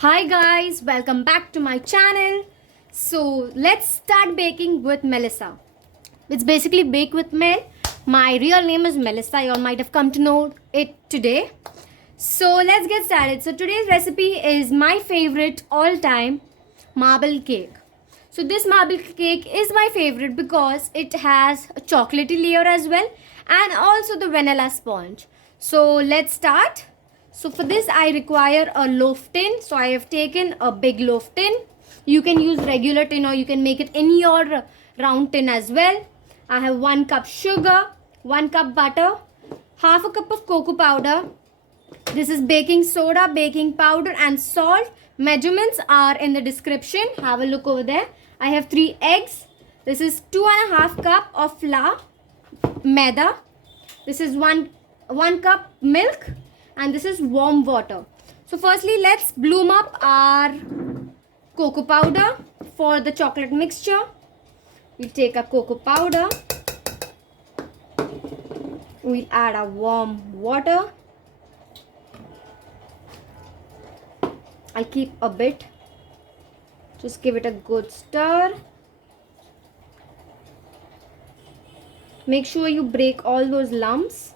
Hi guys, welcome back to my channel. So let's start baking with Melissa. It's basically Bake with Mel. My real name is Melissa. You all might have come to know it today. So let's get started. So today's recipe is my favorite all-time marble cake. So this marble cake is my favorite because it has a chocolatey layer as well and also the vanilla sponge. So let's start. So for this I require a loaf tin. So I have taken a big loaf tin. You can use regular tin or you can make it in your round tin as well. I have 1 cup sugar, 1 cup butter, half a cup of cocoa powder. This is baking soda, baking powder and salt. Measurements are in the description. Have a look over there. I have 3 eggs. This is 2.5 cup of flour, maida. This is one cup milk and this is warm water. So firstly, let's bloom up our cocoa powder for the chocolate mixture. We'll take our cocoa powder. We'll add our warm water. I'll keep a bit. Just give it a good stir. Make sure you break all those lumps.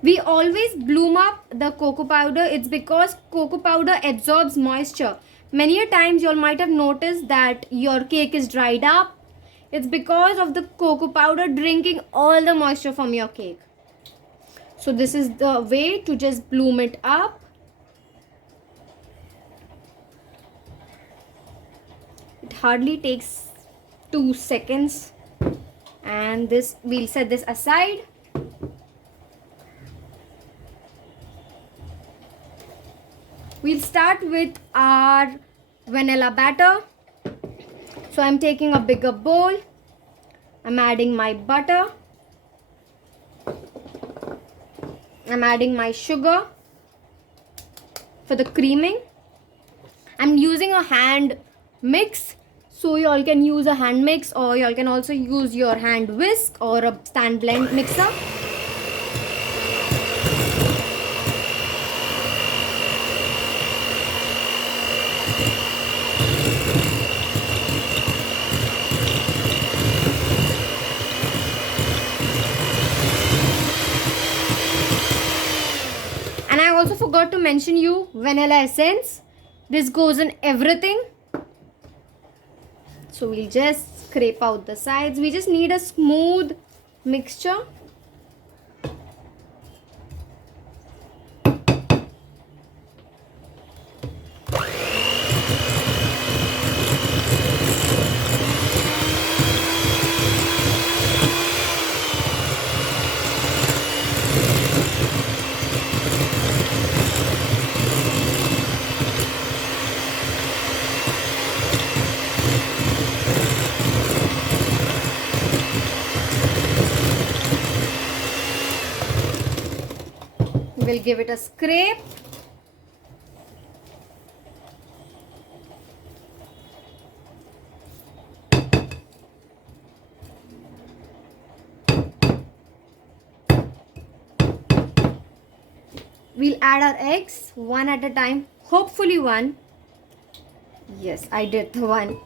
We always bloom up the cocoa powder. It's because cocoa powder absorbs moisture. Many a times you all might have noticed that your cake is dried up. It's because of the cocoa powder drinking all the moisture from your cake. So this is the way to just bloom it up. It hardly takes 2 seconds. And this, we'll set this aside. We'll start with our vanilla batter. So I'm taking a bigger bowl. I'm adding my butter. I'm adding my sugar for the creaming. I'm using a hand mix. So you all can use a hand mix or you all can also use your hand whisk or a stand blend mixer. And I also forgot to mention you vanilla essence. This goes in everything. So we'll just scrape out the sides. We just need a smooth mixture. We'll give it a scrape. We'll add our eggs one at a time. Hopefully one. Yes, I did the one.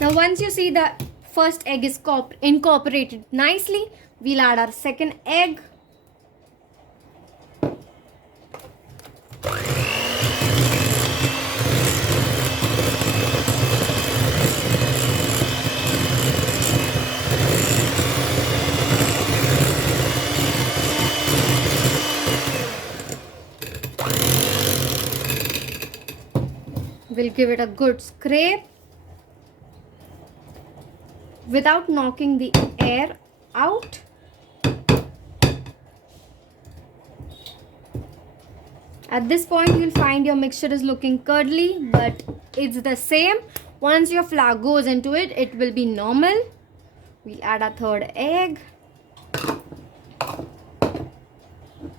Now once you see the first egg is incorporated nicely, we'll add our second egg. We'll give it a good scrape without knocking the air out. At this point, you'll find your mixture is looking curdly, but it's the same. Once your flour goes into it, it will be normal. We'll add a third egg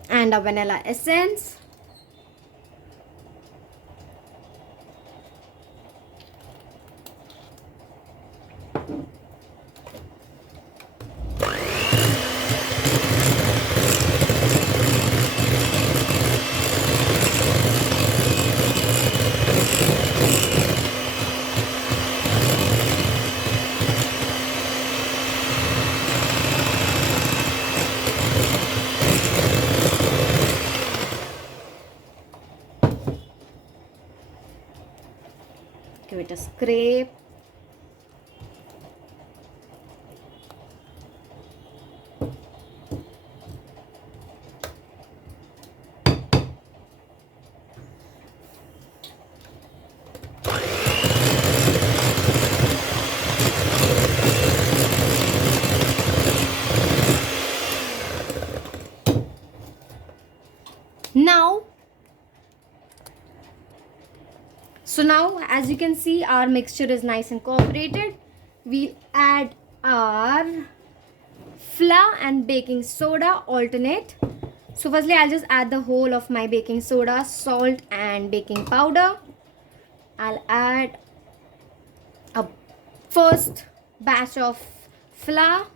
and a vanilla essence. Give it a scrape. Now as you can see, our mixture is nice and cooperated. We'll add our flour and baking soda alternate. So firstly, I'll just add the whole of my baking soda, salt and baking powder. I'll add a first batch of flour.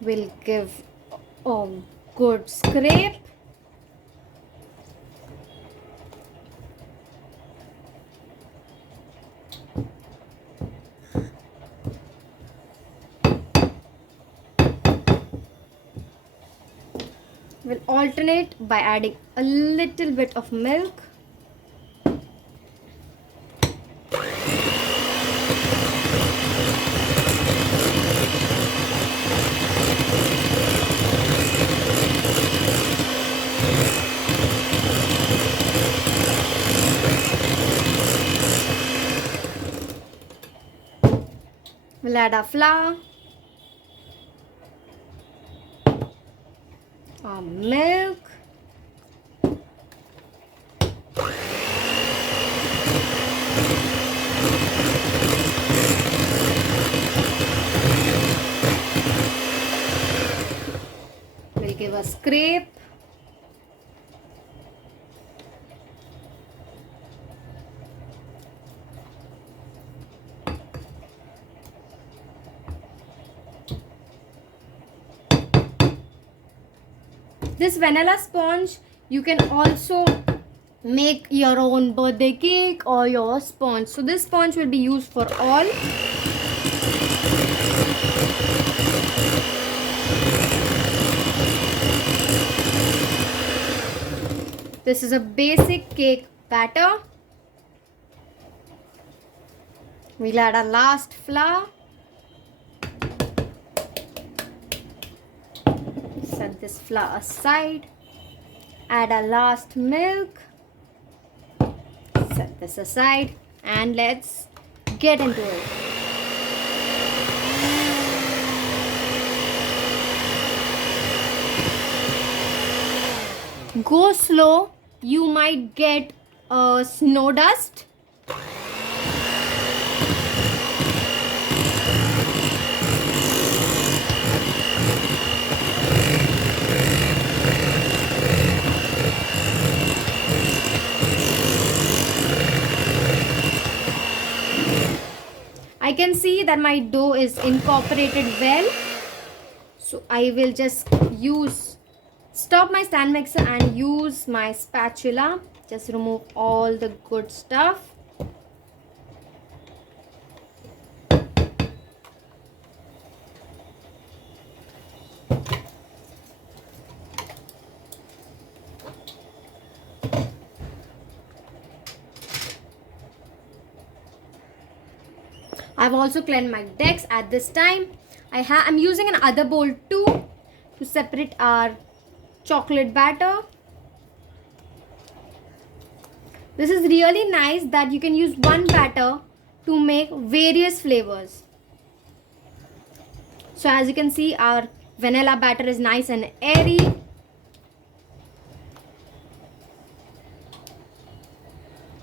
We'll give a good scrape. We'll alternate by adding a little bit of milk. We'll add our flour, our milk, we'll give a scrape. This vanilla sponge, you can also make your own birthday cake or your sponge. So this sponge will be used for all. This is a basic cake batter. We'll add our last flour. Set this flour aside. Add our last milk. Set this aside and let's get into it. Go slow, you might get snow dust. I can see that my dough is incorporated well. So I will just stop my stand mixer and use my spatula. Just remove all the good stuff. I've also cleaned my decks at this time. I'm using another bowl too to separate our chocolate batter. This is really nice that you can use one batter to make various flavors. So as you can see, our vanilla batter is nice and airy.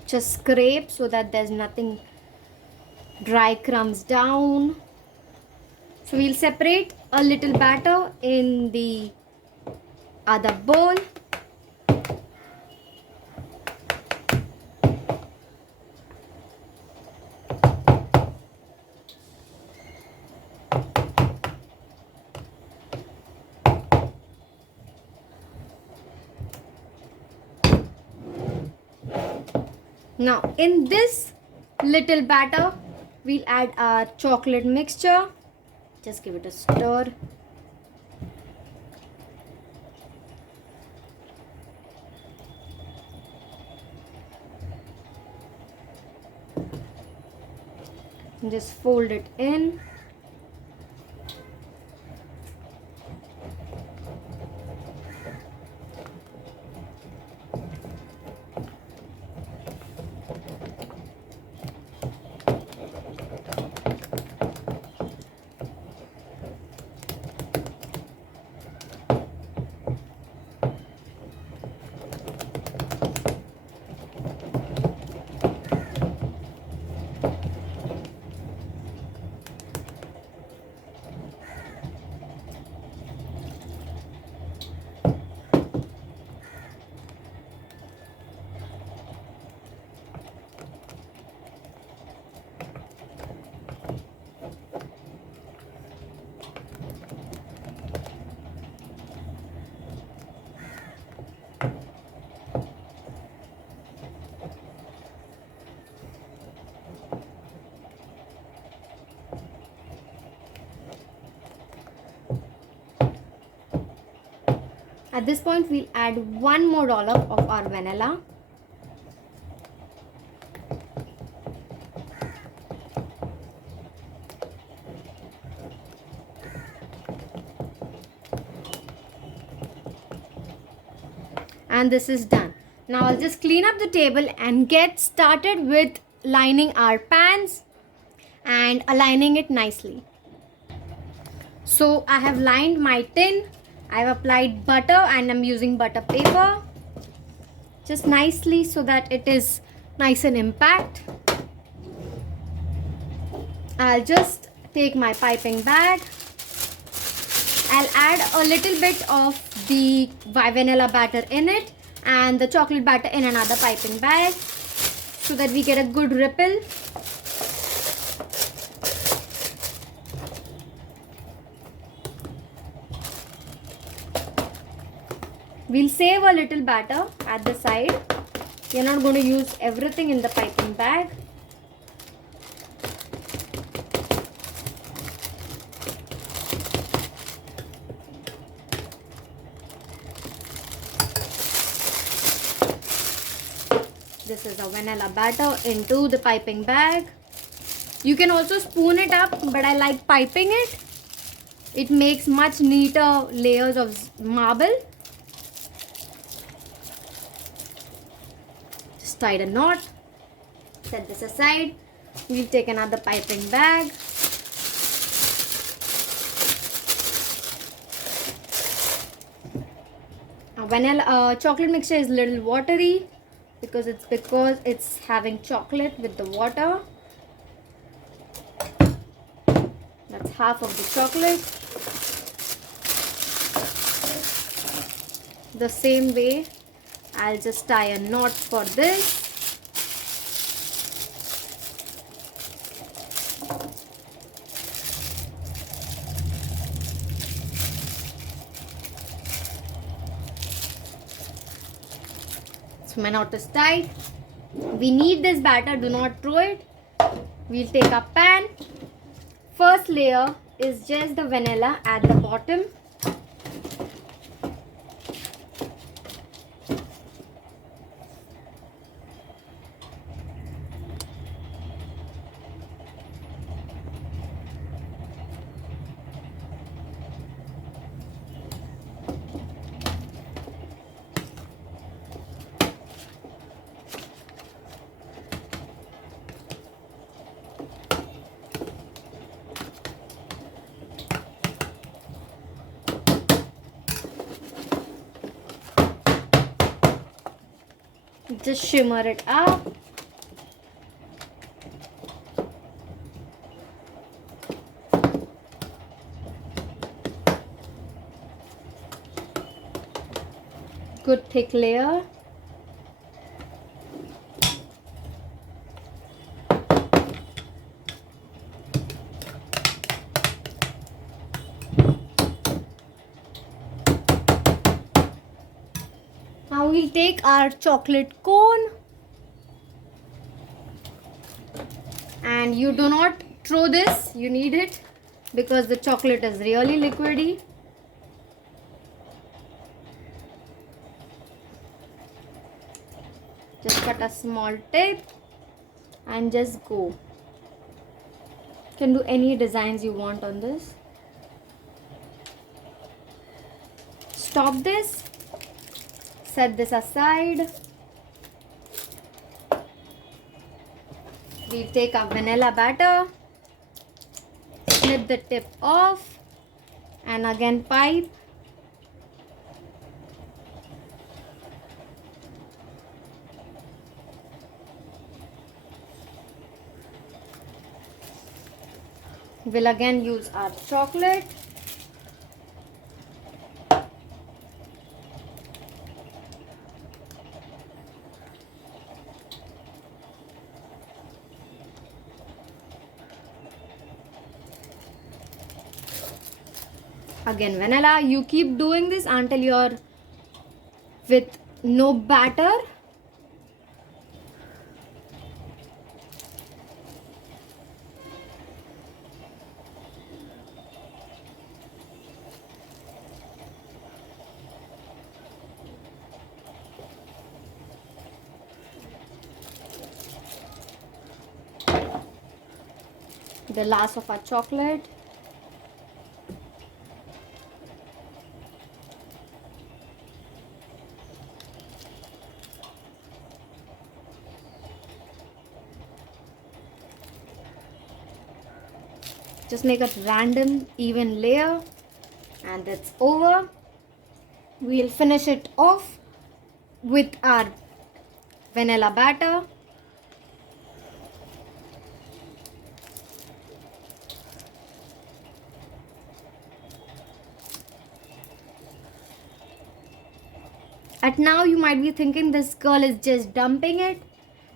Just scrape so that there's nothing dry crumbs down. So we'll separate a little batter in the other bowl. Now in this little batter, we'll add our chocolate mixture. Just give it a stir. And just fold it in. At this point, we'll add one more dollop of our vanilla. And this is done. Now I'll just clean up the table and get started with lining our pans and aligning it nicely. So I have lined my tin. I've applied butter and I'm using butter paper just nicely so that it is nice and impact. I'll just take my piping bag. I'll add a little bit of the vanilla batter in it and the chocolate batter in another piping bag so that we get a good ripple. We'll save a little batter at the side. We're not going to use everything in the piping bag. This is a vanilla batter into the piping bag. You can also spoon it up, but I like piping it. It makes much neater layers of marble. Just tie a knot. Set this aside. We'll take another piping bag. Vanilla chocolate mixture is a little watery because it's having chocolate with the water. That's half of the chocolate. The same way, I'll just tie a knot for this. So my knot is tied. We need this batter, do not throw it. We'll take a pan. First layer is just the vanilla at the bottom. Just shimmer it up. Good thick layer. Now we'll take our chocolate cone, and you do not throw this, you need it because the chocolate is really liquidy. Just cut a small tip and just go. You can do any designs you want on this. Stop this, set this aside. We take our vanilla batter, snip the tip off, and again pipe. We'll again use our chocolate. Again vanilla. You keep doing this until you're with no batter. The last of our chocolate. Just make a random even layer, and that's over. We'll finish it off with our vanilla batter. At now you might be thinking this girl is just dumping it,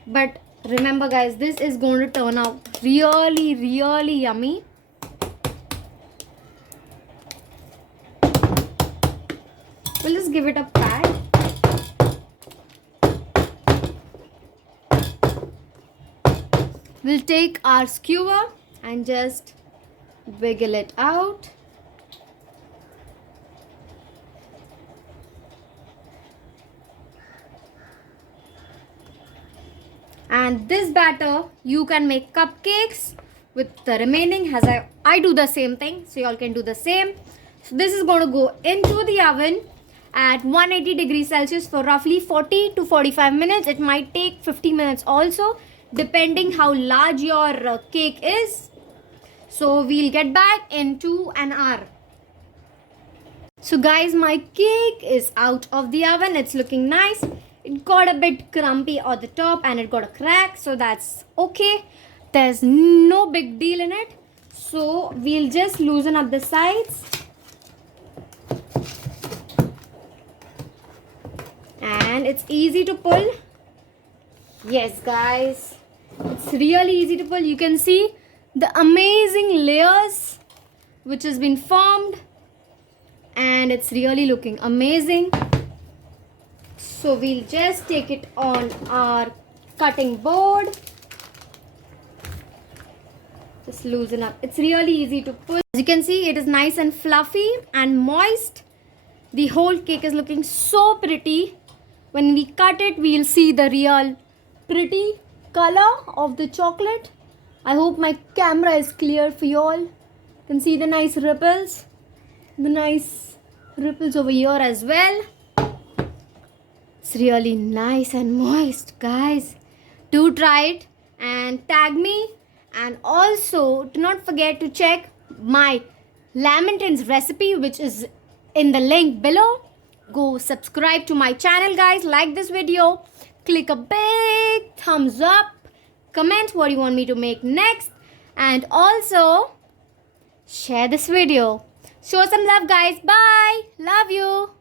but remember guys, this is going to turn out really yummy. We'll just give it a pat. We'll take our skewer and just wiggle it out. And this batter, you can make cupcakes with the remaining, as I do the same thing, so y'all can do the same. So this is going to go into the oven at 180 degrees Celsius for roughly 40 to 45 minutes. It might take 50 minutes also, depending how large your cake is. So we'll get back in 1 hour. So guys, my cake is out of the oven. It's looking nice. It got a bit crumpy on the top and it got a crack, so that's okay. There's no big deal in it. So we'll just loosen up the sides. And it's easy to pull. Yes guys, it's really easy to pull. You can see the amazing layers which has been formed, and it's really looking amazing. So we'll just take it on our cutting board. Just loosen up. It's really easy to pull. As you can see, it is nice and fluffy and moist. The whole cake is looking so pretty. When we cut it, we'll see the real pretty color of the chocolate. I hope my camera is clear for you all. You can see the nice ripples. The nice ripples over here as well. It's really nice and moist, guys. Do try it and tag me. And also, do not forget to check my lamantins recipe, which is in the link below. Go subscribe to my channel, guys. Like this video. click a big thumbs up, comment what you want me to make next, and also share this video. Show some love, guys. Bye. Love you.